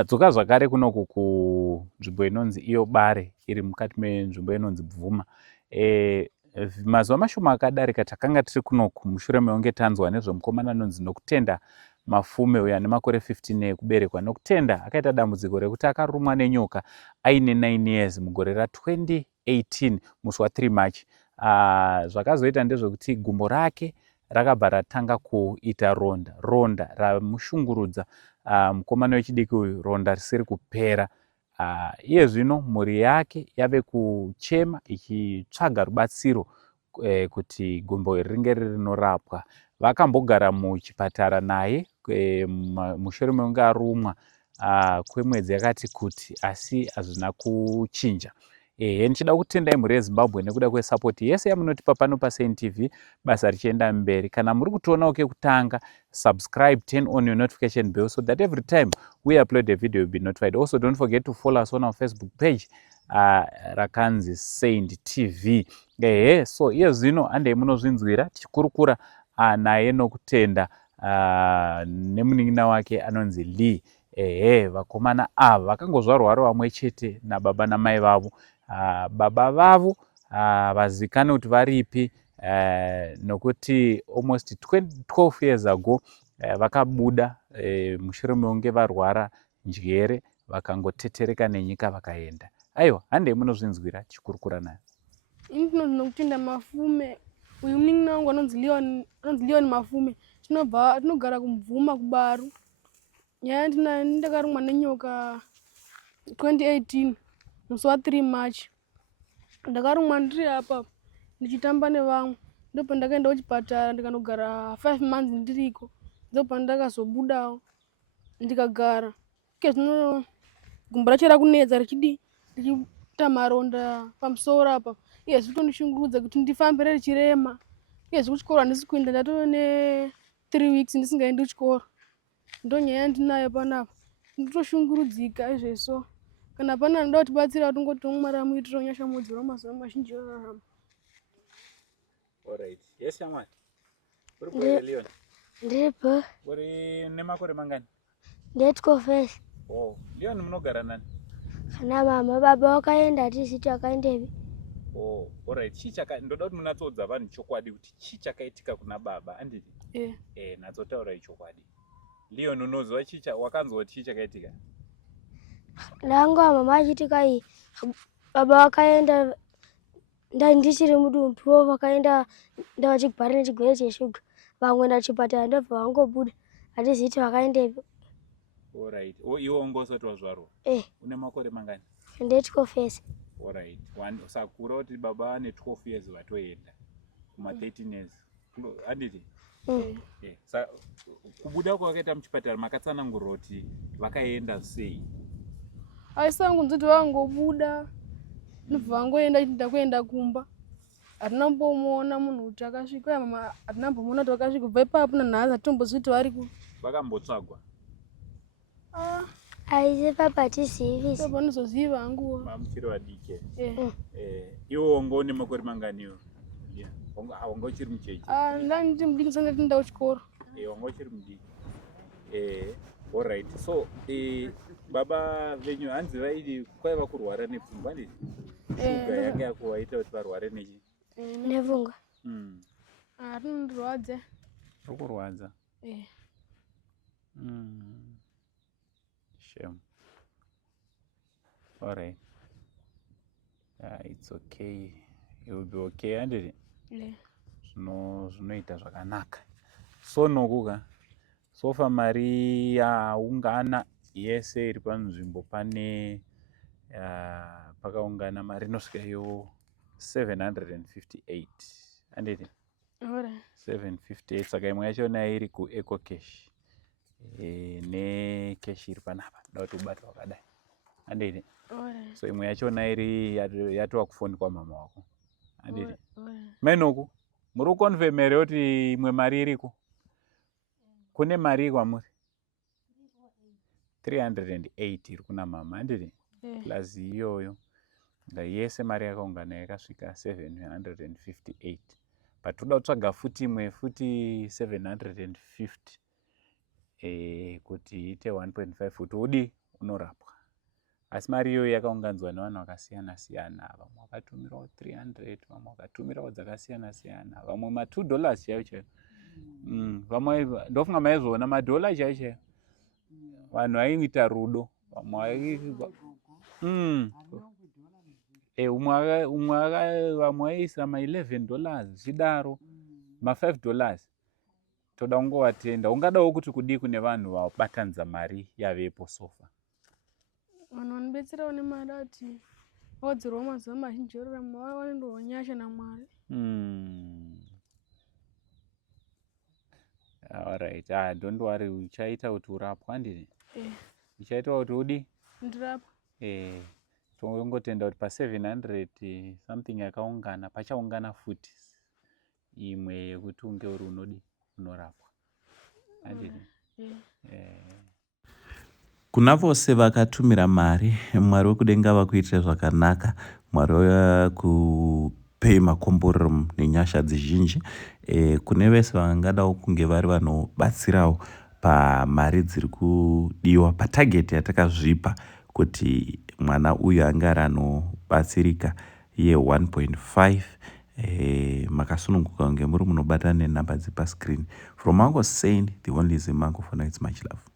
Tadzoka zvakare kunoku kunzvimbo inonzi iyo Bare iri mukati menzvimbo inonzi Bvuma. Mazuva mashoma akadarika takanga tiri kunoku mushure mekunge tanzwa nezvemukomana anonzi Nokutenda Mafume uyo ane makore 15 ekuberekwa. Nokutenda akaita dambudziko rekuti akarumwa nenyoka aine 9 years mugore ra2018 musi wa3 March. Zvakazoita ndezvekuti gumbo rake rakabva ratanga kuita ronda ramushungurudza mukomana wechidiki uyu, ronda risiri kupera. Iye zvino mhuri yake yave kuchema ichitsvaga rubatsiro kuti gumbo iri ringe rinorapwa. Vakambogara muchipatara naye mushure mekunge arumwa kwemwedzi yakati kuti, asi hazvina kuchinja. Ndichida kutendai mhuri yeZimbabwe nekuda kwesapoti yese yamunotipa pano paSaint TV, basa richienda mberi. Kana muri kutionawo kekutanga, subscribe, turn on your notification bell so that every time we upload a video you'll be notified. Also, don't forget to follow us on our Facebook page, rakanzi Saint TV. So iye zvino handei munozvinzwira tichikurukura naye Nokutenda nemunin'ina wake anonzi Lee. Vakomana ava vakangozvarwa vari vamwe chete nababa namai vavo. Baba vavo vazivikanwe kuti varipi nokuti almost 12 years ago vakabuda mushure mekunge varwara njere vakangotetereka nenyika vakaenda. Aiwa, handei munozvinzwira tichikurukura naye. Ndinonzi Nokutenda Mafume. Uyu munin'ina wangu anonzi Leon Mafume. Tinogara kuMbvuma kuBaru. Nyaya ndakarumwa nenyoka 2018 musi wa3 March. Ndakarumwa ndiri apa ndichitamba nevamwe. Ndipo ndakaenda kuchipatara ndikanogara 5 months ndiriko. Ndipo ndakazobudawo ndikagara. Zvino gumbo racho rakunetsa richiita maronda pamusoro apa. Iye zvitondishungurudza kuti ndifambe richirema. Iye kuchikoro handisi kuenda, ndatove ne3 weeks ndisingaendi kuchikoro. Ndonyaya yandinayo panapa. Ndinotoshungurudzika izvezvo. Kana pana anoda kutibatsira tongoti Mwari amuitire unyasha mudziro wamazuva mazhinji orarama. Alright. Yes, shamwari. Uri kuenda Leon? Ndiripo. Uri nemakore mangani? Ndetikofe. Leon munogara nani? Kana mama baba wakaenda hatiziti wakaendepi. Alright. Ndoda kuti munatsodza vanhu chokwadi kuti chii chakaitika kuna baba, handiti? Natsotaura chokwadi. Leon unoziva wakanzwa chii chakaitika? Ndanga mama achitika iyi baba wakaenda ndichiri mudumbu vakaenda ndavachigara nechigwere cheshuga. Vamwe ndachipatara ndobva vangobuda hatiziti vakaendepi. Alright. Iwe ungosati wazvarwa? Une makore mangani? Ndetikofesi. Alright. Sakura kuti baba ane 12 years vatoenda kuma 13 years. Handiti? Kubuda kwakaita muchipatara makatsanangurwa kuti vakaenda sei? Aisangu nzoti vangobuda ndobva vangoenda ndakuenda kumba. Hatina kumbomuona munhu kuti akasvika. Mama hatina kumbomuona kuti akasvika. Kubva ipapo nanhasi hatimbozviti vari ku. Vakambotsvagwa? Aisi papa hatizivi. Papa ndinozoziva hanguwo. Muchiri vadiki. Iwo wanga une makore mangani iwo? Wanga uchiri mucheche? Ndanditi mudiki sanga tinda kuchikoro. Wanga uchiri mudiki. Alright. So baba venyu hanzi vaidi kwaiva kurwara nepfungwa nditi? Shuga yanga yakuvaita kuti varware nechi? Nepfungwa. Rinondirwadza. Rikurwadza? Shame. Alright. It's okay. You will be okay, handiti? Zvinoita zvakanaka. So nokuka sofa mari yaungana yese iri panzvimbo pane pakaungana mari inosvika yo 758, handiti? 758. Saka imwe yachona iri kuEco Cash necash iri panapa da kuti ubate wakadai, handiti? So imwe yachona iri yatova kufoni kwamama wako, handiti? Mainoku muri kukonfirm here kuti imwe mari iriko? Kune mari kwamuri? 308 iri kuna mama, handiti? Plus iyoyo yese mari yakaungana yakasvika 758. But toda kutsvaga futi imwe futi 750 kuti ite 1.5 kuti udi unorapwa. Asi mari iyoyo yakaunganidzwa nevanhu vakasiyana-siyana. Vamwe vakatumirawo 300, vamwe vakatumirawo dzakasiyana-siyana, vamwe $2 chaivo chaivo. Vamwe ndofunga maizviona $1 chaivo chaivo. Vanhu vaiita rudo. Vamwe vaiisa $11 zvidaro, $5. Toda kungovatenda. Ungadawo kuti kudii kune vanhu vabatanidza mari yavepo sofa. Vanhu vanobetserawo nemari ati vawedzerwawo mazuva mazhinji orarama vanendowo nyasha naMwari. Alright. Don't worry, uchaita kuti urapwa ndini. Uchaita kuti udi? Ndirapwa. Tongotenda kuti pa700 something yakaungana pachaungana futi imwe yekuti unge uri unodi unorapwa. Handini? Kuna vose vakatumira mari, Mwari wekudenga vakuitire zvakanaka. Mwari wakupei makomborero nenyasha dzizhinji. Kune vese vangadawo kunge vari vanobatsirawo pamari dziri kudiwa patageti yatakazvipa kuti mwana uyu ange ari anobatsirika ye1.5. Makasununguka kunge muri munobatana nenhamba dzipa screen. From Mango Saint, the only Zimango, for now it's much love.